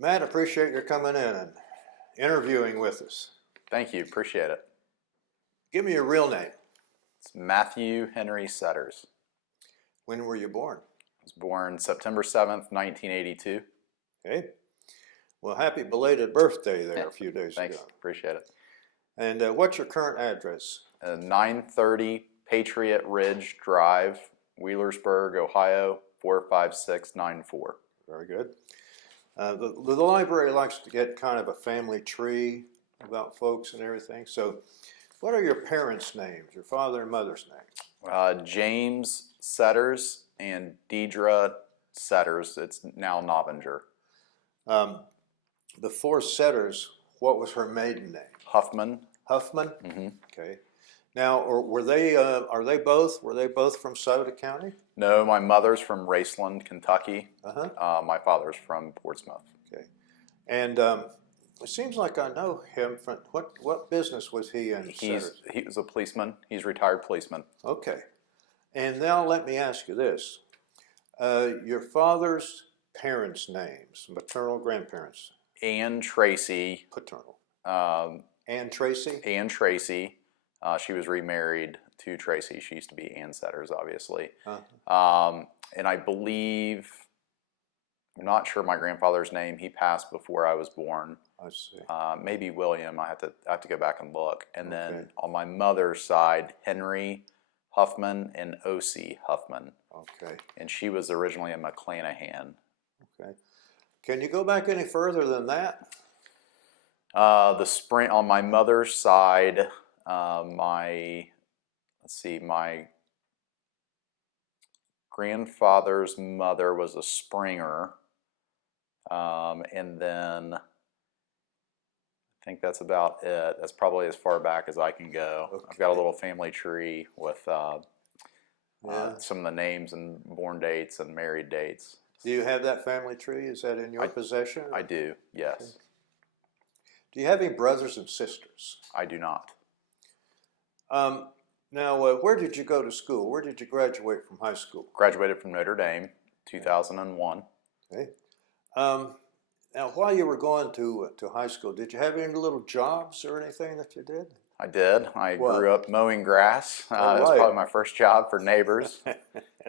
Matt, appreciate your coming in and interviewing with us. Thank you. Appreciate it. Give me your real name. It's Matthew Henry Setters. When were you born? I was born September 7th, 1982. Okay. Well, happy belated birthday there a few days Thanks. ago. Appreciate it. And what's your current address? 930 Patriot Ridge Drive, Wheelersburg, Ohio, 45694. Very good. The library likes to get kind of a family tree about folks and everything. So what are your parents' names, your father and mother's names? James Setters and Deidre Setters. It's now Novinger. Before Setters, what was her maiden name? Huffman. Huffman? Mm-hmm. Okay. Now, were they both from Sauter County? No, my mother's from Raceland, Kentucky. Uh-huh. My father's from Portsmouth. Okay. And it seems like I know him from, what business was he in? He was a policeman. He's a retired policeman. Okay. And now let me ask you this. Your father's parents' names, maternal grandparents? Ann Tracy. Paternal. Um, Ann Tracy? Ann Tracy. She was remarried to Tracy. She used to be Ann Setters, obviously. Uh-huh. And I believe, I'm not sure my grandfather's name. He passed before I was born. I see. Maybe William. I have to go back and look. And then Okay. on my mother's side, Henry Huffman and O.C. Huffman. Okay. And she was originally a McClanahan. Okay. Can you go back any further than that? The spring on my mother's side, my grandfather's mother was a Springer, and then I think that's about it. That's probably as far back as I can go. Okay. I've got a little family tree with Yeah. some of the names and born dates and married dates. Do you have that family tree? Is that in your possession? I do, yes. Okay. Do you have any brothers and sisters? I do not. Now, where did you go to school? Where did you graduate from high school? Graduated from Notre Dame, 2001. Okay. Now, while you were going to high school, did you have any little jobs or anything that you did? I did. I What? grew up mowing grass. That was right. probably my first job for neighbors.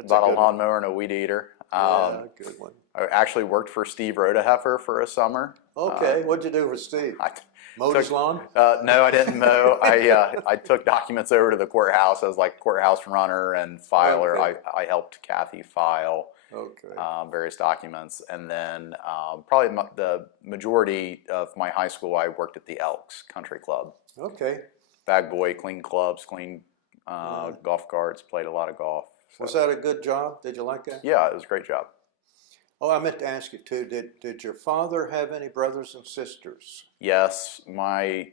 Bought a lawnmower and a weed eater. Yeah, good one. I actually worked for Steve Rodeheffer for a summer. Okay, what'd you do for Steve? I Mowed his lawn? No, I didn't mow. I took documents over to the courthouse as like courthouse runner and filer. Okay. I helped Kathy file Okay. various documents, and then probably the majority of my high school I worked at the Elks Country Club. Okay. Bag boy, clean clubs, clean golf carts, played a lot of golf. So. Was that a good job? Did you like that? Yeah, it was a great job. Oh, I meant to ask you too, did your father have any brothers and sisters? Yes, my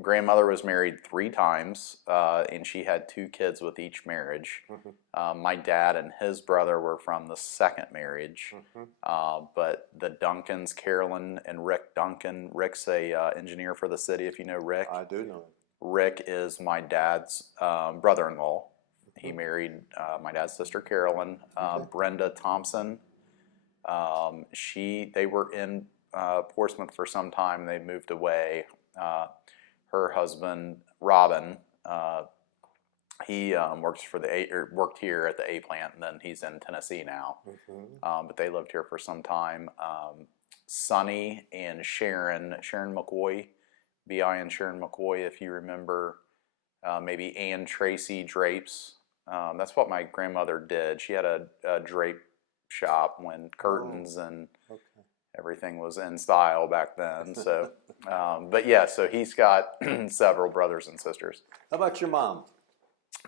grandmother was married 3 times, and she had 2 kids with each marriage. Mm-hmm. My dad and his brother were from the second marriage, Mm-hmm. but the Duncans, Carolyn and Rick Duncan, Rick's a engineer for the city, if you know Rick. I do know him. Rick is my dad's brother-in-law. He married my dad's sister, Carolyn. Okay. Brenda Thompson. They were in Portsmouth for some time. They moved away. Her husband, Robin, he worked here at the A plant, and then he's in Tennessee now. Mm-hmm. But they lived here for some time. Sonny and Sharon McCoy, B.I. and Sharon McCoy, if you remember. Maybe Ann Tracy Drapes. That's what my grandmother did. She had a drape shop when curtains and everything was in style back then. So, but yeah, so he's got several brothers and sisters. How about your mom?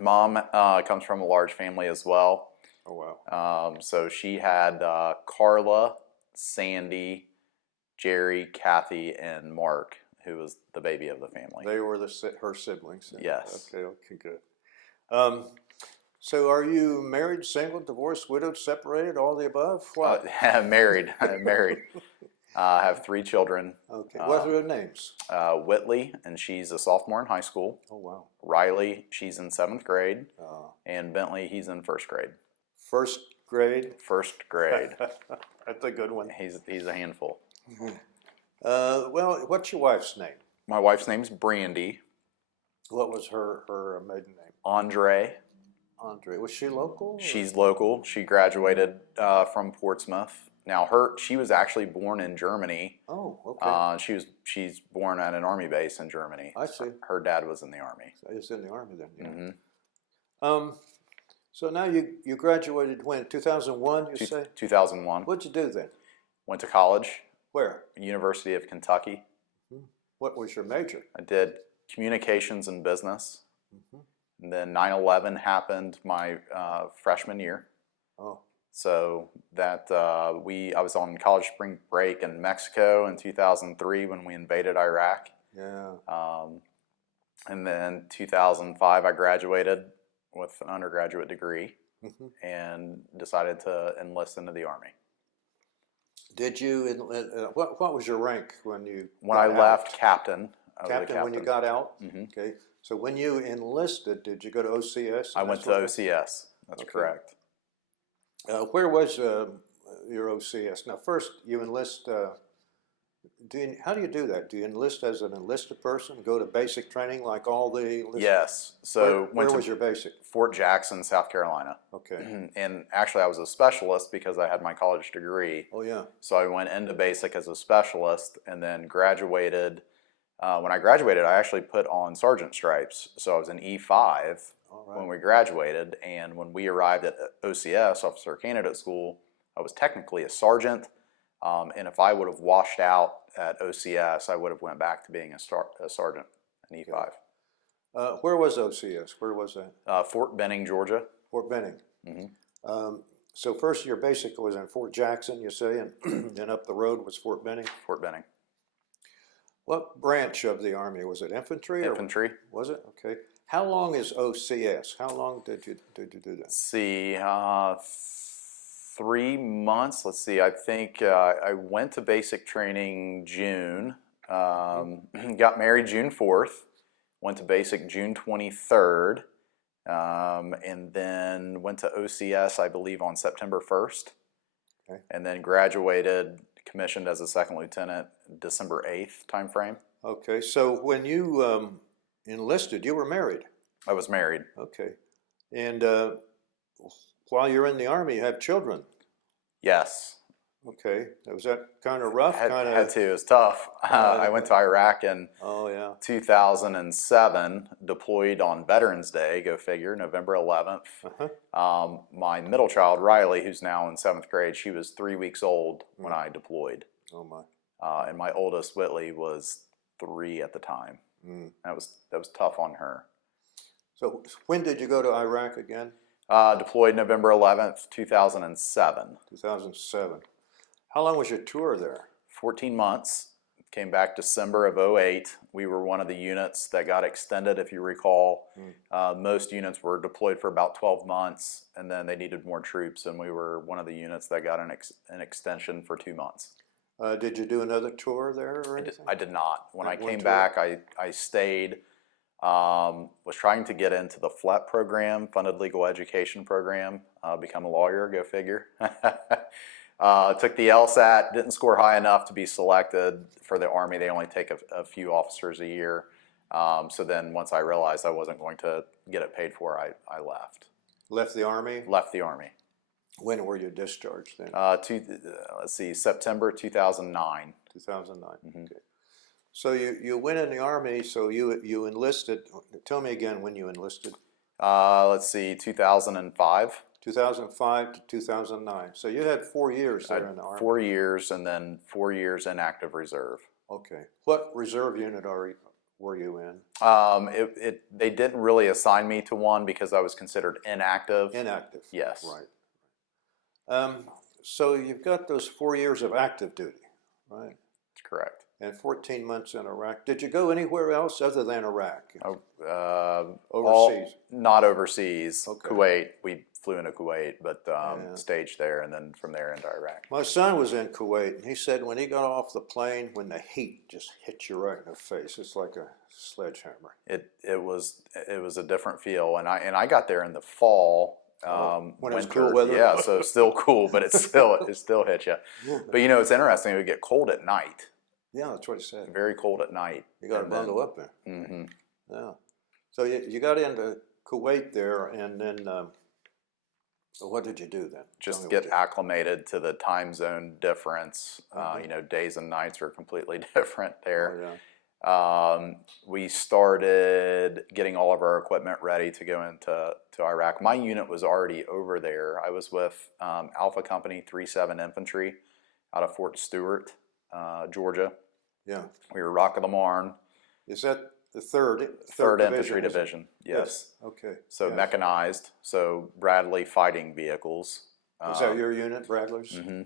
Mom comes from a large family as well. Oh, wow. So she had Carla, Sandy, Jerry, Kathy, and Mark, who was the baby of the family. They were her siblings. Yes. Okay, good. So are you married, single, divorced, widowed, separated, all the above? What? Married. I have 3 children. Okay. What are their names? Whitley, and she's a sophomore in high school. Oh, wow. Riley, she's in 7th grade. And Bentley, he's in 1st grade. 1st grade? First grade. That's a good one. He's a handful. Well, what's your wife's name? My wife's name's Brandy. What was her maiden name? Andre. Andre. Was she local? She's local. She graduated from Portsmouth. Now, she was actually born in Germany. Oh, okay. She's born at an army base in Germany. I see. Her dad was in the army. So he's in the army then. Yeah. Mm-hmm. So now you graduated when? 2001, you say? 2001. What'd you do then? Went to college. Where? University of Kentucky. What was your major? I did communications and business. Mm-hmm. And then 9/11 happened my freshman year. Oh. So that I was on college spring break in Mexico in 2003 when we invaded Iraq. Yeah. And then 2005 I graduated with an undergraduate degree and decided to enlist into the Army. Did you? What was your rank when you? When I left, captain. Captain when you got out. Mm-hmm. Okay. So when you enlisted, did you go to OCS? I went to OCS. That's correct. Where was your OCS? Now, first you enlist. How do you do that? Do you enlist as an enlisted person? Go to basic training like all the enlisted? Yes. So where was your basic? Fort Jackson, South Carolina. Okay. And actually I was a specialist because I had my college degree. Oh, yeah. So I went into basic as a specialist and then graduated. When I graduated, I actually put on sergeant stripes. So I was an E5 when we graduated. And when we arrived at OCS, Officer Candidate School, I was technically a sergeant. And if I would have washed out at OCS, I would have went back to being a sergeant, an E5. Okay. Where was OCS? Where was that? Fort Benning, Georgia. Fort Benning. Mm-hmm. So first your basic was in Fort Jackson, you say, and then up the road was Fort Benning? Fort Benning. What branch of the Army? Was it infantry? Infantry. Was it? Okay. How long is OCS? How long did you do that? Let's see, 3 months. Let's see, I think I went to basic training June, got married June 4th, went to basic June 23rd, and then went to OCS, I believe, on September 1st, and then graduated, commissioned as a second lieutenant December 8th timeframe. Okay, so when you enlisted, you were married? I was married. Okay, and while you're in the Army, you have children? Yes. Okay, was that kind of rough? Had to. It was tough. I went to Iraq in 2007, deployed on Veterans Day, go figure, November 11th. My middle child, Riley, who's now in 7th grade, she was 3 weeks old when I deployed. Oh my. And my oldest, Whitley, was 3 at the time. That was tough on her. So when did you go to Iraq again? Deployed November 11th, 2007. 2007. How long was your tour there? 14 months. Came back December of 2008. We were one of the units that got extended, if you recall. Most units were deployed for about 12 months, and then they needed more troops, and we were one of the units that got an extension for 2 months. Did you do another tour there or anything? I did not. When I came back, I stayed. Was trying to get into the FLEP program, Funded Legal Education Program, become a lawyer, go figure. Took the LSAT, didn't score high enough to be selected for the Army. They only take a few officers a year. So then once I realized I wasn't going to get it paid for, I left. Left the Army? Left the Army. When were you discharged then? Let's see, September 2009. 2009, okay. So you went in the Army, so you enlisted. Tell me again when you enlisted. Let's see, 2005. 2005 to 2009. So you had 4 years there in the Army. 4 years and then 4 years in active reserve. Okay. What reserve unit were you in? They didn't really assign me to one because I was considered inactive. Inactive. Yes. Right. So you've got those 4 years of active duty, right? That's correct. And 14 months in Iraq. Did you go anywhere else other than Iraq? Overseas? Not overseas. Okay. Kuwait. We flew into Kuwait, but staged there, and then from there into Iraq. My son was in Kuwait, and he said when he got off the plane, when the heat just hit you right in the face, it's like a sledgehammer. It was a different feel, and I got there in the fall, When it's cool weather? Yeah, so it's still cool, but it still hits you. But you know, it's interesting. It would get cold at night. Yeah, that's what you said. Very cold at night. You got to bundle up there. Mm-hmm. Yeah. So you got into Kuwait there, and then so what did you do then? Just get acclimated to the time zone difference. You know, days and nights are completely different there. Oh, yeah. We started getting all of our equipment ready to go into Iraq. My unit was already over there. I was with Alpha Company 37 Infantry out of Fort Stewart, Georgia. Yeah. We were Rock of the Marne. Is that the third Infantry Division? Yes. Okay. So yes. mechanized. So Bradley fighting vehicles. Is that your unit, Bradley's? Mm-hmm.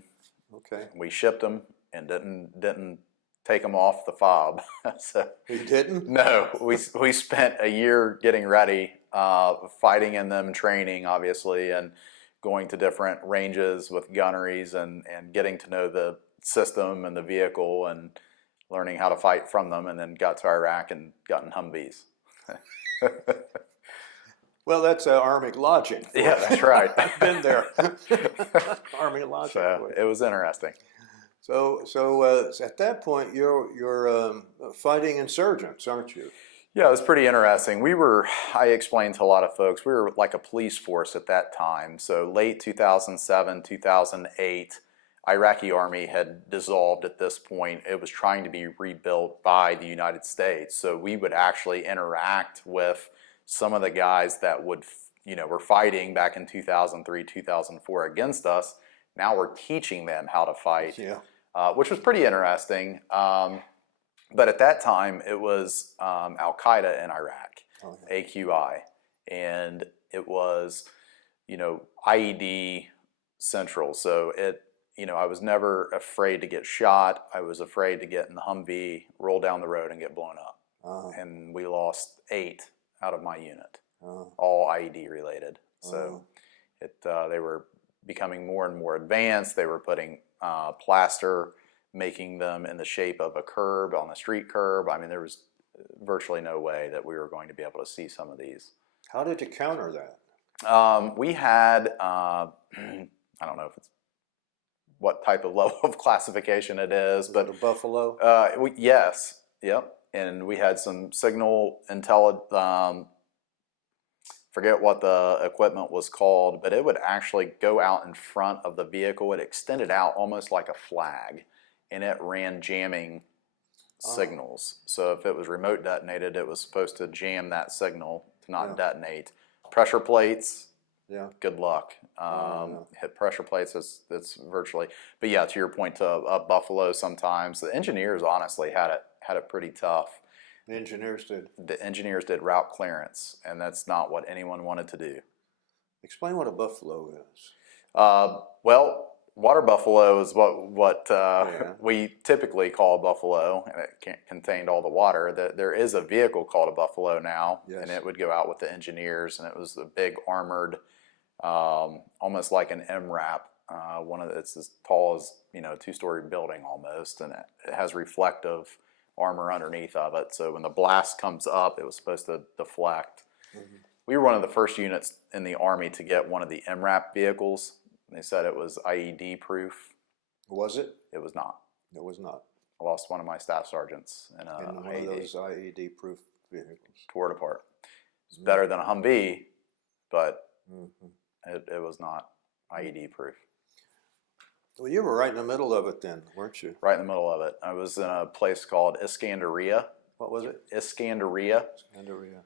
Okay. We shipped them and didn't take them off the fob. So you didn't? No, we spent a year getting ready, fighting in them, training obviously, and going to different ranges with gunneries and getting to know the system and the vehicle and learning how to fight from them, and then got to Iraq and got in Humvees. Well, that's Army logic. Yeah, that's right. I've been there. Army logic. So it was interesting. So at that point, you're fighting insurgents, aren't you? Yeah, it was pretty interesting. I explained to a lot of folks, we were like a police force at that time. So late 2007, 2008, Iraqi army had dissolved at this point. It was trying to be rebuilt by the United States. So we would actually interact with some of the guys that were fighting back in 2003, 2004 against us. Now we're teaching them how to fight. Yeah. Which was pretty interesting. But at that time, it was Al-Qaeda in Iraq, AQI. And it was, IED central. So I was never afraid to get shot. I was afraid to get in the Humvee, roll down the road, and get blown up. And we lost 8 out of my unit, all IED related. So they were becoming more and more advanced. They were putting plaster, making them in the shape of a curb on a street curb. I mean, there was virtually no way that we were going to be able to see some of these. How did you counter that? We had, I don't know if it's what type of level of classification it is, but a buffalo. Yes, yep, and we had some signal forget what the equipment was called, but it would actually go out in front of the vehicle. It extended out almost like a flag, and it ran jamming signals. So if it was remote detonated, it was supposed to jam that signal to not detonate. Pressure plates, good luck. Hit pressure plates, it's virtually, but yeah, to your point, a buffalo sometimes. The engineers honestly had it pretty tough. The engineers did. The engineers did route clearance, and that's not what anyone wanted to do. Explain what a buffalo is. Well, water buffalo is what we typically call a buffalo, and it contained all the water. There is a vehicle called a buffalo now, and it would go out with the engineers, and it was a big armored, almost like an MRAP. It's as tall as a 2-story building almost, and it has reflective armor underneath of it. So when the blast comes up, it was supposed to deflect. Mm-hmm. We were one of the first units in the Army to get one of the MRAP vehicles. They said it was IED proof. Was it? It was not. It was not. I lost one of my staff sergeants in one of those IED proof vehicles. Tore it apart. It's better than a Humvee, but it was not IED proof. Well, you were right in the middle of it then, weren't you? Right in the middle of it. I was in a place called Essandaria. What was it? Essandaria. Essandaria.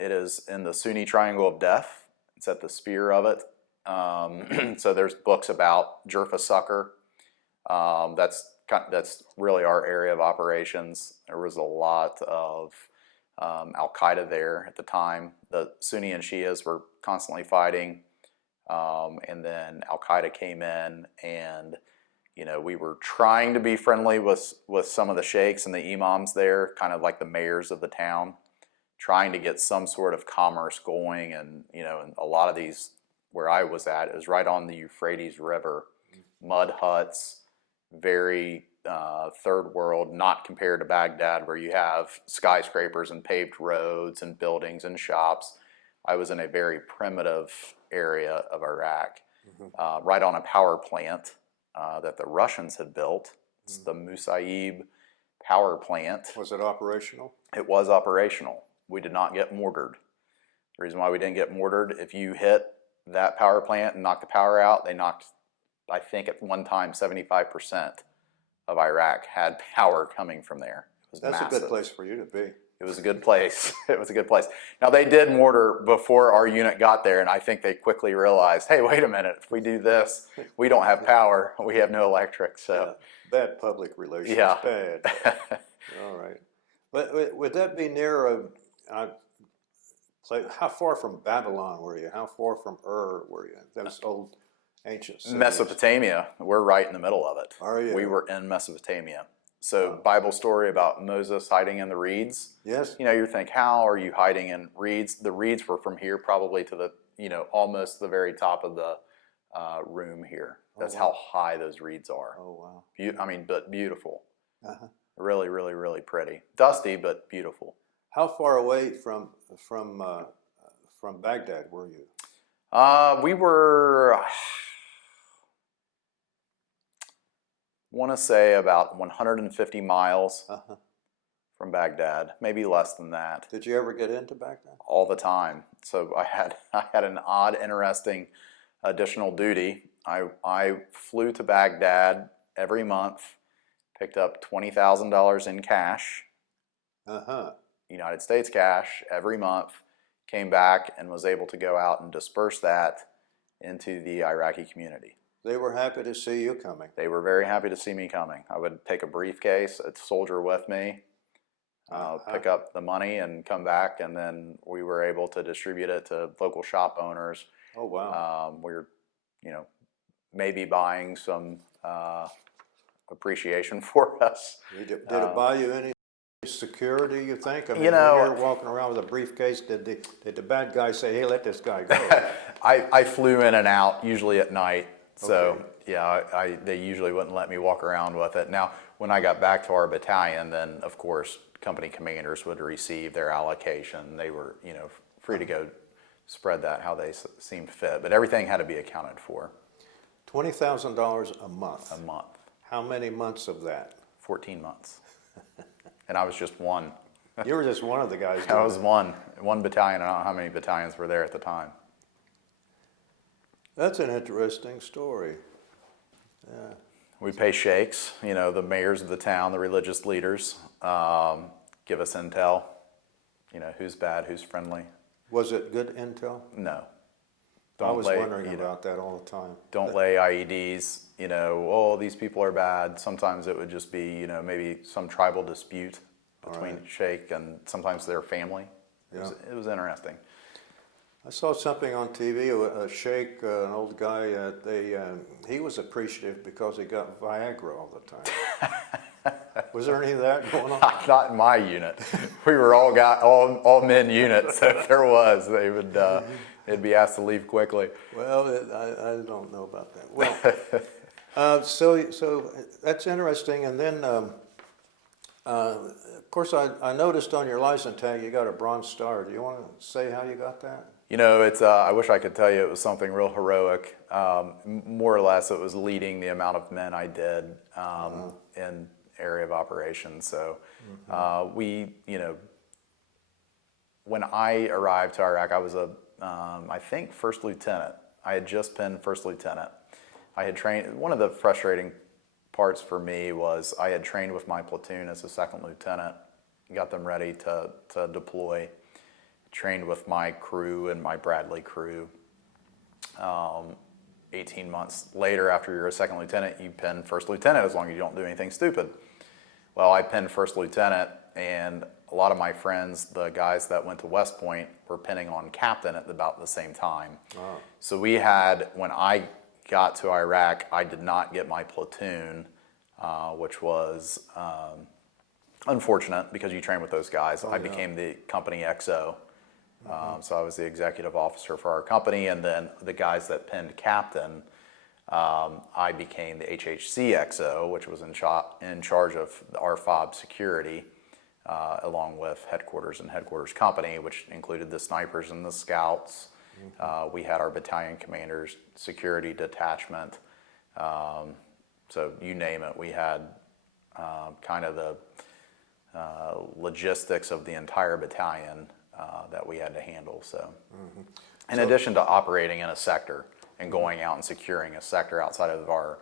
It is in the Sunni Triangle of Death. It's at the spear of it. So there's books about Jerfa Sucker. That's really our area of operations. There was a lot of Al-Qaeda there at the time. The Sunni and Shias were constantly fighting. And then Al-Qaeda came in, and we were trying to be friendly with some of the sheikhs and the imams there, kind of like the mayors of the town, trying to get some sort of commerce going. And and a lot of these where I was at, it was right on the Euphrates River, mud huts, very third world, not compared to Baghdad where you have skyscrapers and paved roads and buildings and shops. I was in a very primitive area of Iraq, right on a power plant that the Russians had built. It's the Musaib power plant. Was it operational? It was operational. We did not get mortared. The reason why we didn't get mortared, if you hit that power plant and knocked the power out, they knocked, I think at one time, 75% of Iraq had power coming from there. It was That's massive. a good place for you to be. It was a good place. It was a good place. Now, they did mortar before our unit got there, and I think they quickly realized, hey, wait a minute, if we do this, we don't have power, we have no electric, so. Yeah. Bad public relations, Yeah. bad. All right. But would that be near how far from Babylon were you? How far from were you? Those old ancient cities. Mesopotamia, we're right in the middle of it. Are you? We were in Mesopotamia. So Bible story about Moses hiding in the reeds. Yes. You know, you think, how are you hiding in reeds? The reeds were from here probably to the, almost the very top of the room here. That's how high those reeds are. Oh, wow. But beautiful. Uh-huh. Really, really, really pretty. Dusty, but beautiful. How far away from Baghdad were you? We were, want to say about 150 miles from Baghdad, maybe less than that. Did you ever get into Baghdad? All the time. So I had an odd, interesting additional duty. I flew to Baghdad every month, picked up $20,000 in cash, United States cash every month, came back and was able to go out and disperse that into the Iraqi community. They were happy to see you coming. They were very happy to see me coming. I would take a briefcase, a soldier with me, pick up the money and come back, and then we were able to distribute it to local shop owners. Oh, wow. We were, maybe buying some appreciation for us. Did it buy you any security, you think? I mean, You know, when you're walking around with a briefcase, did the bad guy say, hey, let this guy go? I flew in and out, usually at night. So, Okay. yeah, they usually wouldn't let me walk around with it. Now, when I got back to our battalion, then, of course, company commanders would receive their allocation. They were, free to go spread that how they seemed fit. But everything had to be accounted for. $20,000 a month. A month. How many months of that? 14 months. And I was just one. You were just one of the guys. I was one battalion. I don't know how many battalions were there at the time. That's an interesting story. Yeah. We pay sheikhs, the mayors of the town, the religious leaders, give us intel, who's bad, who's friendly. Was it good intel? No. I was wondering about that all the time. Don't lay IEDs, oh, these people are bad. Sometimes it would just be, maybe some tribal dispute between sheikh and sometimes their family. Yeah. It was interesting. I saw something on TV, a sheikh, an old guy, he was appreciative because he got Viagra all the time. Was there any of that going on? Not in my unit. We were all men units, so if there was, they would, they'd be asked to leave quickly. Well, I don't know about that. Well, so that's interesting. And then, of course, I noticed on your license tag you got a Bronze Star. Do you want to say how you got that? It's, I wish I could tell you it was something real heroic. More or less, it was leading the amount of men I did in area of operations. So we, when I arrived to Iraq, I was I think, first lieutenant. I had just been first lieutenant. I had trained, one of the frustrating parts for me was I had trained with my platoon as a second lieutenant, got them ready to deploy. Trained with my crew and my Bradley crew. 18 months later, after you're a second lieutenant, you pin first lieutenant as long as you don't do anything stupid. Well, I pinned first lieutenant, and a lot of my friends, the guys that went to West Point, were pinning on captain at about the same time. Oh. So we had, when I got to Iraq, I did not get my platoon, which was unfortunate because you train with those guys. I became the company XO. So I was the executive officer for our company, and then the guys that pinned captain, I became the HHC XO, which was in charge of our FOB security, along with headquarters and headquarters company, which included the snipers and the scouts, We had our battalion commanders, security detachment. So you name it, we had kind of the logistics of the entire battalion that we had to handle. So, in addition to operating in a sector and going out and securing a sector outside of our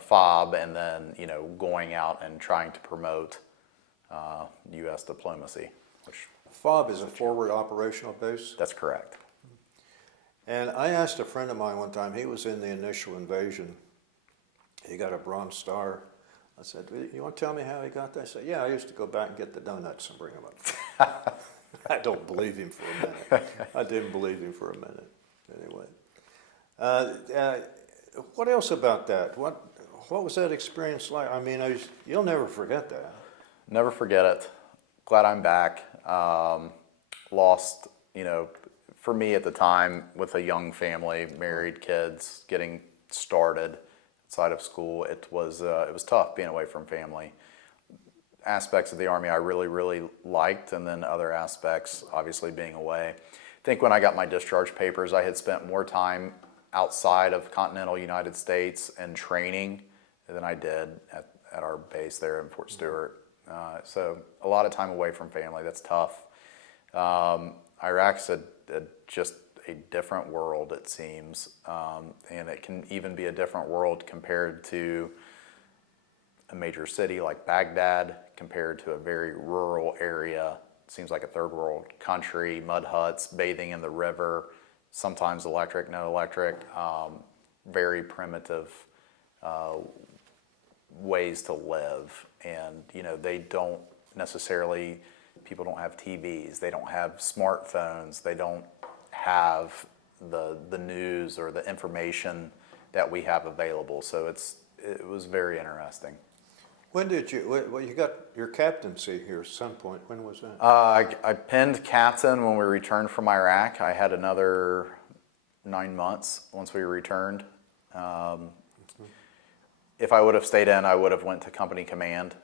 FOB, and then going out and trying to promote U.S. diplomacy. Which FOB is a forward operational base. that's correct. And I asked a friend of mine one time, he was in the initial invasion. He got a Bronze Star. I said, you want to tell me how he got that? I said, yeah, I used to go back and get the donuts and bring them up. I don't believe him for a minute. I didn't believe him for a minute. Anyway. What else about that? What was that experience like? I mean, you'll never forget that. Never forget it. Glad I'm back. Lost, for me at the time, with a young family, married, kids, getting started outside of school, it was tough being away from family. Aspects of the Army I really, really liked, and then other aspects, obviously being away. I think when I got my discharge papers, I had spent more time outside of continental United States and training than I did at our base there in Fort Stewart. So a lot of time away from family. That's tough. Iraq's just a different world, it seems, and it can even be a different world compared to a major city like Baghdad, compared to a very rural area. It seems like a third world country, mud huts, bathing in the river, sometimes electric, no electric, very primitive ways to live. And they don't necessarily, people don't have TVs, they don't have smartphones, they don't have the news or the information that we have available. So it was very interesting. When did you got your captaincy here at some point? When was that? I pinned captain when we returned from Iraq. I had another 9 months once we returned. If I would have stayed in, I would have went to company command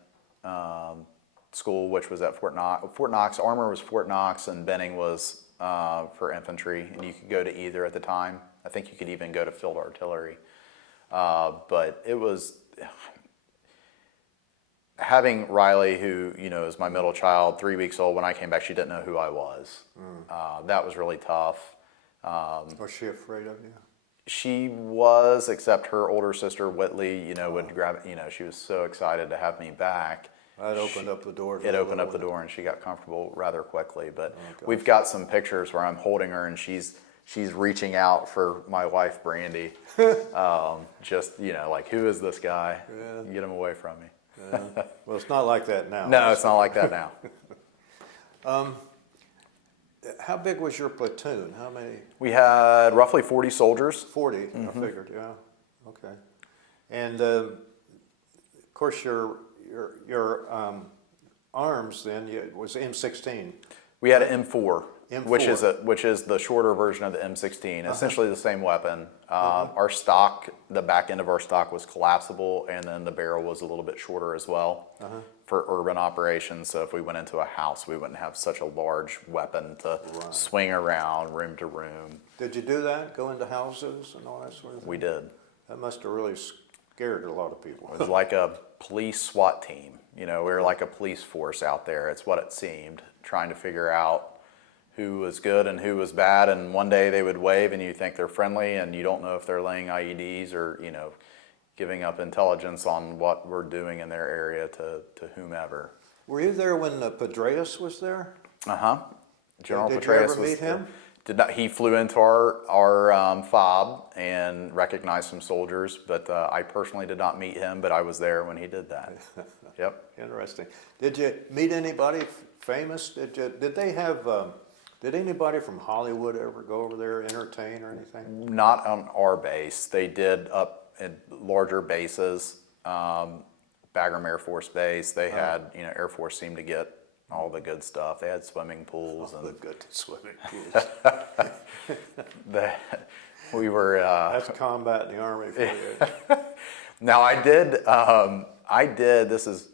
school, which was at Fort Knox. Armor was Fort Knox, and Benning was for infantry, and you could go to either at the time. I think you could even go to field artillery. But it was having Riley, who is my middle child, 3 weeks old. When I came back, she didn't know who I was. That was really tough. Was she afraid of you? She was, except her older sister Whitley, would grab it. She was so excited to have me back. It opened up the door. It opened up the door, and she got comfortable rather quickly. But we've got some pictures where I'm holding her, and she's reaching out for my wife Brandy. Just like, who is this guy? Yeah. Get him away from me. Well, it's not like that now. No, it's not like that now. How big was your platoon? How many? We had roughly 40 soldiers. 40, I figured, yeah. Okay. And of course, your arms then was M16. We had an M4. M4. Which is the shorter version of the M16, essentially the same weapon. Our stock, the back end of our stock was collapsible, and then the barrel was a little bit shorter as well for urban operations. So if we went into a house, we wouldn't have such a large weapon to swing around room to room. Did you do that? Go into houses and all that sort of thing? We did. That must have really scared a lot of people. It was like a police SWAT team. We were like a police force out there. It's what it seemed, trying to figure out who was good and who was bad, and one day they would wave and you think they're friendly, and you don't know if they're laying IEDs or giving up intelligence on what we're doing in their area to whomever. Were you there when Padres was there? General Did Petraeus you ever was meet him? Did not. He flew into our FOB and recognized some soldiers, but I personally did not meet him. But I was there when he did that. Yep. Interesting. Did you meet anybody famous? Did they have? Did anybody from Hollywood ever go over there, entertain or anything? Not on our base. They did up at larger bases. Bagram Air Force Base. They had, Air Force seemed to get all the good stuff. They had swimming pools All and the good swimming pools. we were. That's combat in the Army for you. Now I did. This is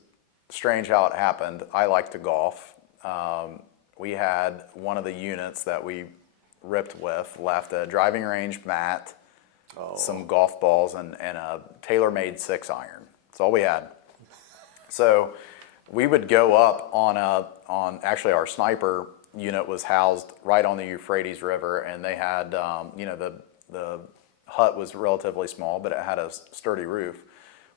strange how it happened. I like to golf. We had one of the units that we ripped with, left a driving range mat, Oh. some golf balls, and a tailor-made 6-iron. That's all we had. So we would go up on actually our sniper unit was housed right on the Euphrates River, and they had, the hut was relatively small, but it had a sturdy roof.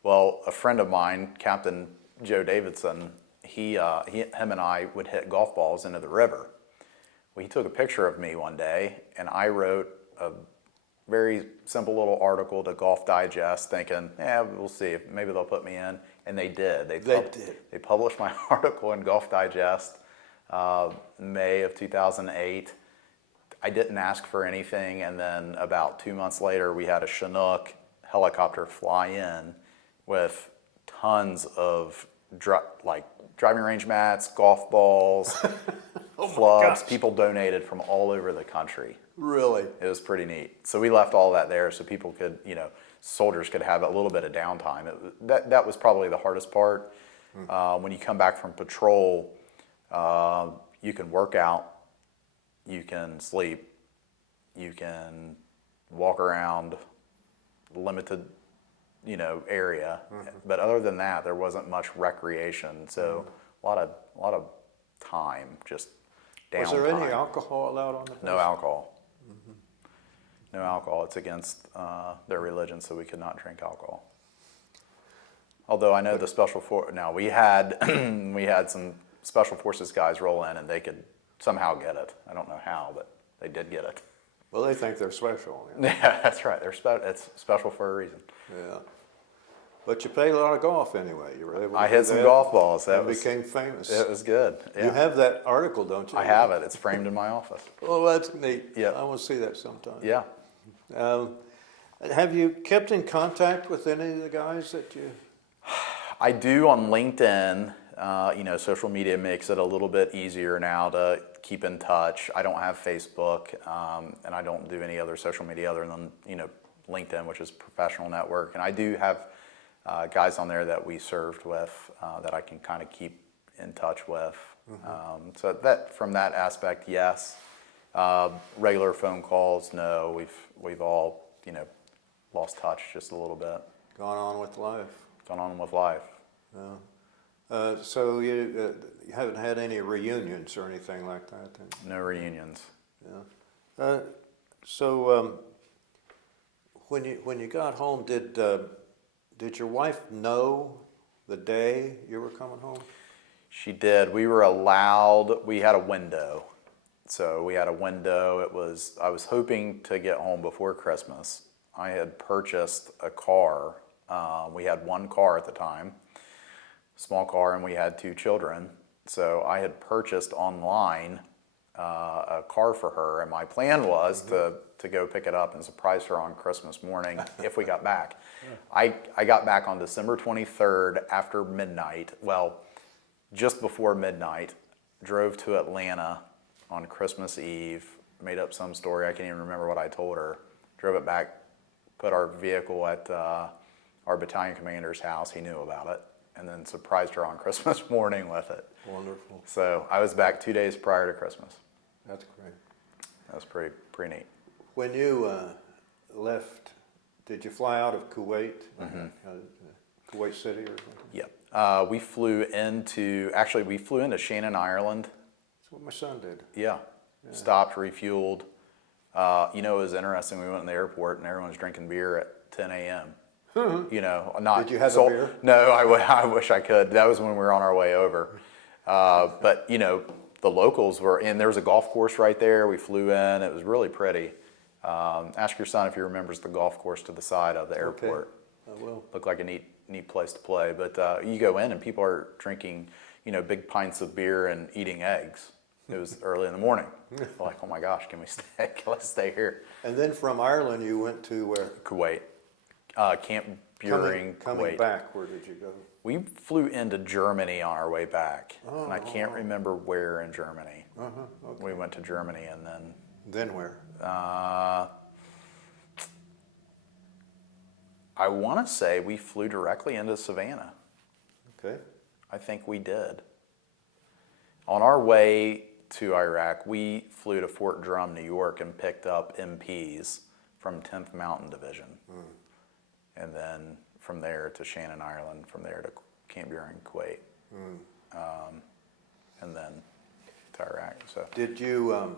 Well, a friend of mine, Captain Joe Davidson, him and I would hit golf balls into the river. Well, he took a picture of me one day, and I wrote a very simple little article to Golf Digest, thinking, we'll see, maybe they'll put me in, and they did. They published my article in Golf Digest, May of 2008. I didn't ask for anything, and then about 2 months later, we had a Chinook helicopter fly in with tons of driving range mats, golf balls, clubs. People donated from all over the country. Really? It was pretty neat. So we left all that there so people could, soldiers could have a little bit of downtime. That was probably the hardest part. When you come back from patrol, you can work out, you can sleep, you can walk around limited, area. But other than that, there wasn't much recreation. So a lot of time, just downtime. Was there any alcohol allowed on the bus? No alcohol. No alcohol. It's against their religion, so we could not drink alcohol. Although I know the special force. Now we had some special forces guys roll in, and they could somehow get it. I don't know how, but they did get it. Well, they think they're special. Yeah, that's right. It's special for a reason. Yeah. But you played a lot of golf anyway. You were able to I do hit some that golf balls. became famous. It was good. Yeah. You have that article, don't you? I have it. It's framed in my office. Well, that's neat. Yeah. I want to see that sometime. Yeah. Have you kept in contact with any of the guys that you... I do on LinkedIn. Social media makes it a little bit easier now to keep in touch. I don't have Facebook, and I don't do any other social media other than, LinkedIn, which is a professional network. And I do have guys on there that we served with that I can kind of keep in touch with. So that from that aspect, yes. Regular phone calls, no. We've all, lost touch just a little bit. Gone on with life. Gone on with life. Yeah. So you haven't had any reunions or anything like that? Then? No reunions. Yeah. So when you got home, did your wife know the day you were coming home? She did. We were allowed. We had a window. So we had a window. I was hoping to get home before Christmas. I had purchased a car. We had one car at the time, small car, and we had 2 children. So I had purchased online a car for her, and my plan was to go pick it up and surprise her on Christmas morning if we got back. I got back on December 23rd after midnight. Well, just before midnight, drove to Atlanta on Christmas Eve, made up some story. I can't even remember what I told her. Drove it back, put our vehicle at our battalion commander's house. He knew about it, and then surprised her on Christmas morning with it. Wonderful. So I was back 2 days prior to Christmas. That's great. That was pretty neat. When you left, did you fly out of Kuwait, Kuwait City or something? Yep. We flew into Shannon, Ireland. That's what my son did. Yeah. Stopped, refueled. It was interesting. We went in the airport and everyone was drinking beer at 10 a.m. Not. Did you have a beer? No, I wish I could. That was when we were on our way over. But the locals were, and there was a golf course right there. We flew in. It was really pretty. Ask your son if he remembers the golf course to the side of the airport. Okay. I will. Looked like a neat place to play. But you go in and people are drinking, big pints of beer and eating eggs. It was early in the morning. Like, oh my gosh, can we stay? Let's stay here. And then from Ireland, you went to where? Kuwait. Camp Buring, Coming Kuwait. back, where did you go? We flew into Germany on our way back, and I can't Oh. remember where in Germany. Okay. We went to Germany, and then Then where? I want to say we flew directly into Savannah. Okay. I think we did. On our way to Iraq, we flew to Fort Drum, New York, and picked up MPs from 10th Mountain Division. And then from there to Shannon, Ireland, from there to Camp Buren, Kuwait, and then to Iraq. So Did you,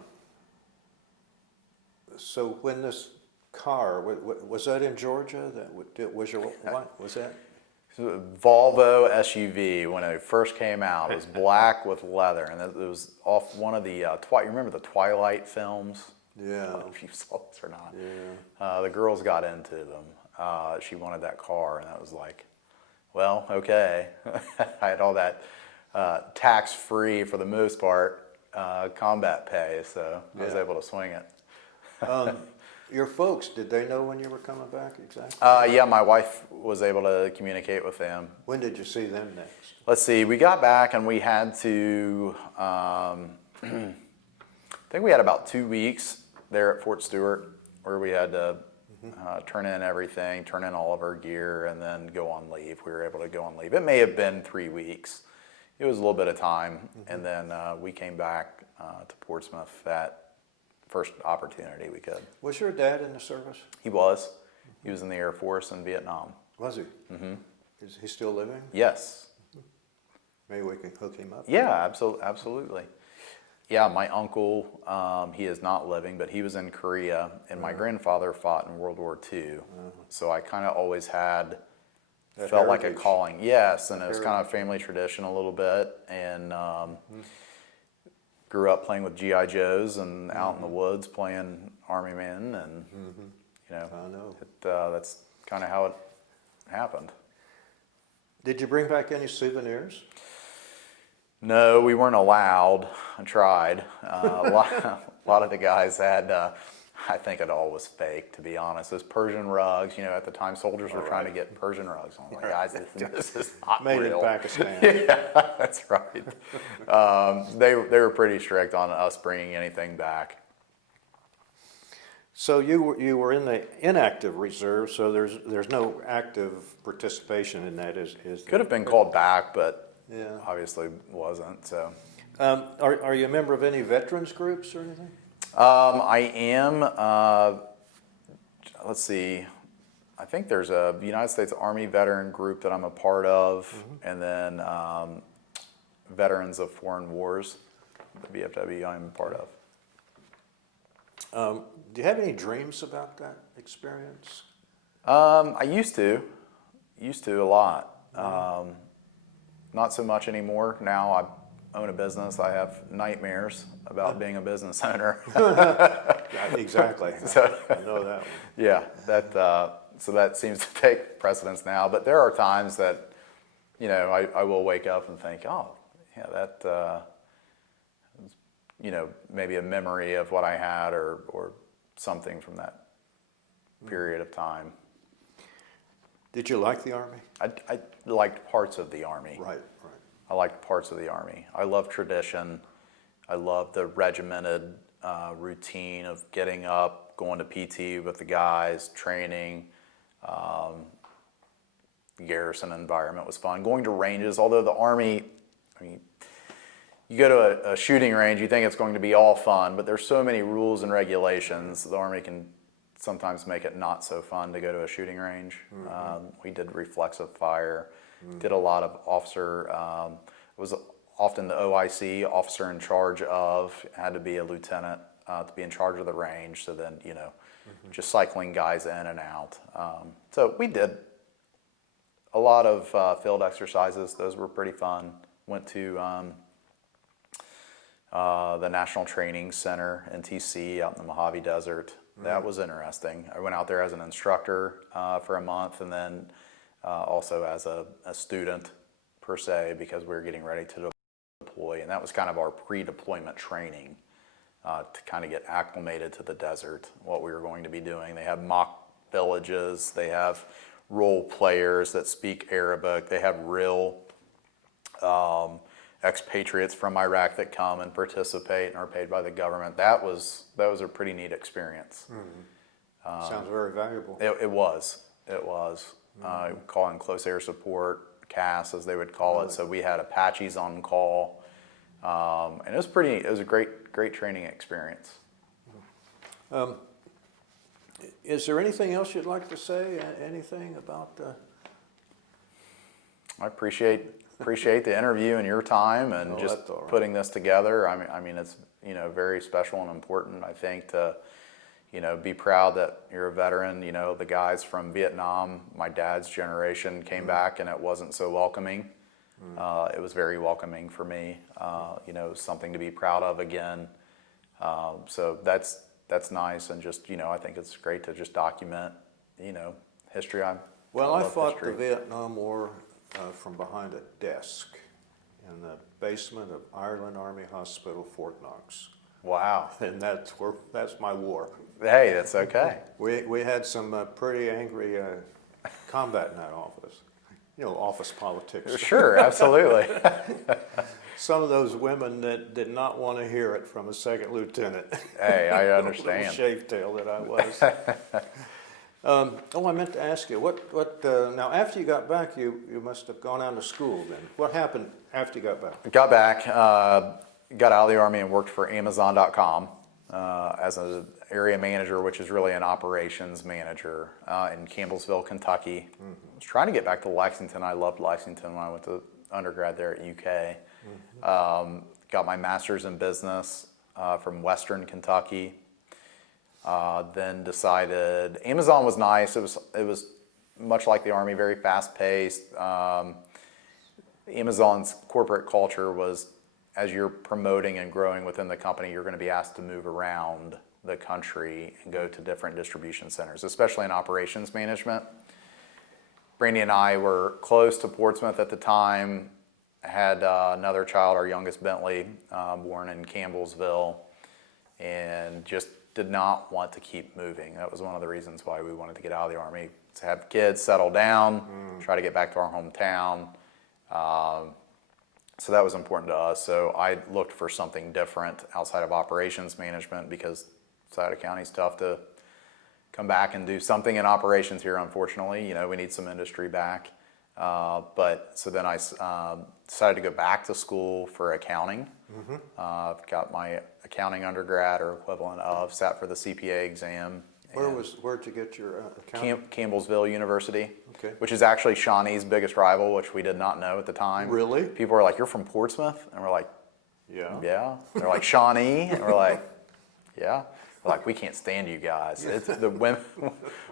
so when this car, was that in Georgia? Was your, what was that? Volvo SUV, when it first came out, it was black with leather, and it was off one of the, you remember the Twilight films? Yeah. I don't know if you saw this or not. Yeah. The girls got into them. She wanted that car, and I was like, well, okay. I had all that tax-free, for the most part, combat pay, so I was able to swing it. Your folks, did they know when you were coming back exactly? Yeah, my wife was able to communicate with them. When did you see them next? Let's see, we got back and we had to, I think we had about 2 weeks there at Fort Stewart, where we had to turn in everything, turn in all of our gear, and then go on leave. We were able to go on leave. It may have been 3 weeks. It was a little bit of time, and then we came back to Portsmouth that first opportunity we could. Was your dad in the service? He was. He was in the Air Force in Vietnam. Was he? Mm-hmm. Is he still living? Yes. Maybe we can hook him up. Yeah, absolutely. Yeah, my uncle, he is not living, but he was in Korea, and my grandfather fought in World War II. So I kind of always had, That felt like a heritage. calling. Yes, and it was kind of family tradition a little bit, and grew up playing with G.I. Joes and out in the woods playing Army men, and you know, I know. that's kind of how it happened. Did you bring back any souvenirs? No, we weren't allowed. I tried. A lot of the guys had, I think it all was fake, to be honest. Those Persian rugs, you know, at the time soldiers were trying to get Persian rugs. I'm like, guys, this is not Made real. in Pakistan. Yeah, that's right. They were pretty strict on us bringing anything back. So you were in the inactive reserve, so there's no active participation in that. Is Could have been called back, but yeah. obviously wasn't. So, Are you a member of any veterans groups or anything? I am. Let's see. I think there's a United States Army veteran group that I'm a part of, and then Veterans of Foreign Wars, the VFW, I'm a part of. Do you have any dreams about that experience? I used to a lot. Not so much anymore. Now I own a business. I have nightmares about being a business owner. Yeah, exactly. So, I know that one. yeah, so that seems to take precedence now. But there are times that, you know, I will wake up and think, oh, yeah, that, you know, maybe a memory of what I had or something from that period of time. Did you like the Army? I liked parts of the Army. Right. I liked parts of the Army. I love tradition. I love the regimented routine of getting up, going to PT with the guys, training. The garrison environment was fun. Going to ranges, although the Army, I mean, you go to a shooting range, you think it's going to be all fun, but there's so many rules and regulations. The Army can sometimes make it not so fun to go to a shooting range. We did reflexive fire, did a lot of officer, was often the OIC, officer in charge of, had to be a lieutenant to be in charge of the range, so then, you know, just cycling guys in and out. So we did a lot of field exercises. Those were pretty fun. Went to the National Training Center, NTC, out in the Mojave Desert. That was interesting. I went out there as an instructor for a month, and then also as a student per se, because we were getting ready to deploy, and that was kind of our pre-deployment training to kind of get acclimated to the desert, what we were going to be doing. They have mock villages, they have role players that speak Arabic, they have real expatriates from Iraq that come and participate and are paid by the government. That was a pretty neat experience. Sounds very valuable. It was. Calling close air support, CAS as they would call it. So we had Apaches on call. And it was a great training experience. Is there anything else you'd like to say? Anything about? I appreciate the interview and your time and Oh, just that's all right. putting this together. I mean, it's very special and important. I think to be proud that you're a veteran. The guys from Vietnam, my dad's generation, came back and it wasn't so welcoming. It was very welcoming for me. Something to be proud of again. So that's nice, and just I think it's great to just document history. Well, I love fought history. the Vietnam War from behind a desk in the basement of Ireland Army Hospital, Fort Knox, Wow. and that's my war. Hey, that's okay. We had some pretty angry combat in that office. Office politics. Sure, absolutely. Some of those women that did not want to hear it from a second lieutenant. Hey, I Little understand. shavetail that I was. I meant to ask you, now after you got back, you must have gone out to school then. What happened after you got back? Got back, got out of the Army and worked for Amazon.com as an area manager, which is really an operations manager in Campbellsville, Kentucky. I was trying to get back to Lexington. I loved Lexington when I went to undergrad there at UK. Got my master's in business from Western Kentucky. Then decided Amazon was nice. It was much like the Army, very fast paced. Amazon's corporate culture was, as you're promoting and growing within the company, you're going to be asked to move around the country and go to different distribution centers, especially in operations management. Brandy and I were close to Portsmouth at the time. Had another child, our youngest Bentley, born in Campbellsville, and just did not want to keep moving. That was one of the reasons why we wanted to get out of the Army, to have kids, settle down, try to get back to our hometown. So that was important to us. So I looked for something different outside of operations management, because Scioto County's tough to come back and do something in operations here, unfortunately. We need some industry back. But so then I decided to go back to school for accounting. Got my accounting undergrad or equivalent of, sat for the CPA exam. Where'd you get your accounting? Campbellsville University, Okay. which is actually Shawnee's biggest rival, which we did not know at the time. Really? People were like, "You're from Portsmouth?" And we're like, Yeah. "Yeah." They're like, "Shawnee?" And we're like, "Yeah." They're like, "We can't stand you guys." It's the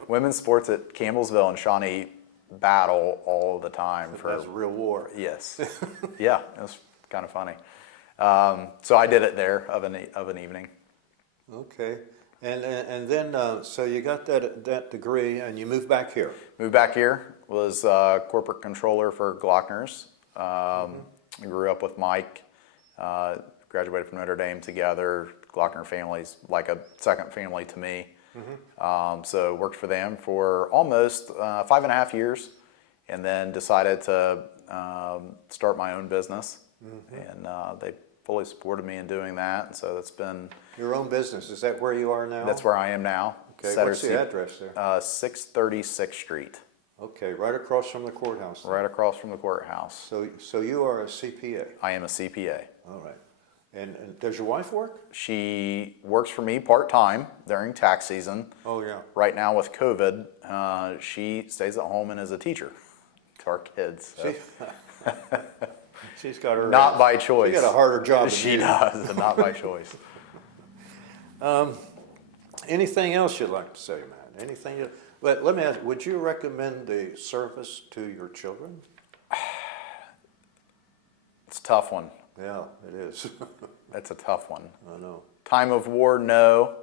women's sports at Campbellsville and Shawnee battle all the time for. That's a real war. Yes. Yeah, it was kind of funny. So I did it there of an evening. Okay. And then so you got that degree and you moved back here. Moved back here, was corporate controller for Glockner's. I grew up with Mike, graduated from Notre Dame together. Glockner family's like a second family to me. So worked for them for almost 5.5 years, and then decided to start my own business. And they fully supported me in doing that. And so that's been... Your own business, is that where you are now? That's where I am now. Okay, what's the address there? 636th Street. Okay, right across from the courthouse. Right across from the courthouse. So you are a CPA? I am a CPA. All right. And does your wife work? She works for me part-time during tax season. Oh, yeah. Right now with COVID, she stays at home and is a teacher to our kids. So. She's got her... Not by choice. She got a harder job than She you. does, not by choice. Anything else you'd like to say, Matt? Anything? But let me ask, would you recommend the service to your children? It's a tough one. Yeah, it is. It's a tough one. I know. Time of war, no.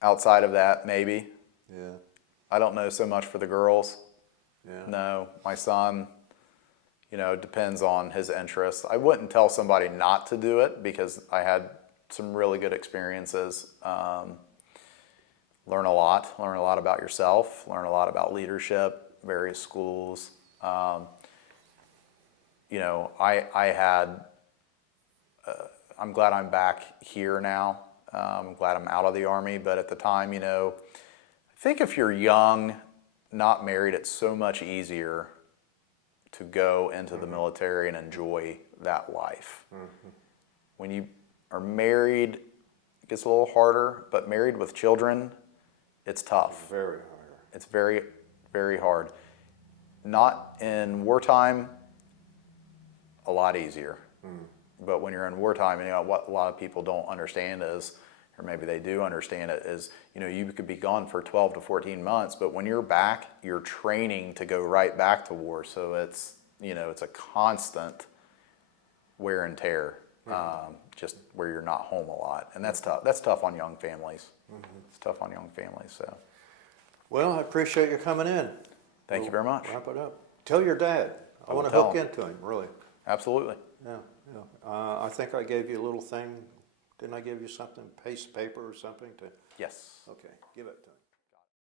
Outside of that, maybe. Yeah. I don't know so much for the girls. Yeah. No, my son, depends on his interests. I wouldn't tell somebody not to do it, because I had some really good experiences. Learn a lot about yourself, learn a lot about leadership, various schools. I'm glad I'm back here now. I'm glad I'm out of the Army, but at the time, I think if you're young, not married, it's so much easier to go into the military and enjoy that life. When you are married, it gets a little harder, but married with children, it's tough. Very hard. It's very, very hard. Not in wartime, a lot easier. But when you're in wartime, you know, what a lot of people don't understand is, or maybe they do understand it, is, you know, you could be gone for 12 to 14 months, but when you're back, you're training to go right back to war. So it's, you know, it's a constant wear and tear, just where you're not home a lot. And that's tough. That's tough on young families. It's tough on young families, so. Well, I appreciate you coming in. Thank you very much. Wrap it up. Tell your dad. I want to hook into him, really. Absolutely. Yeah, yeah. I think I gave you a little thing. Didn't I give you something, paste paper or something to? Yes. Okay, give it to him.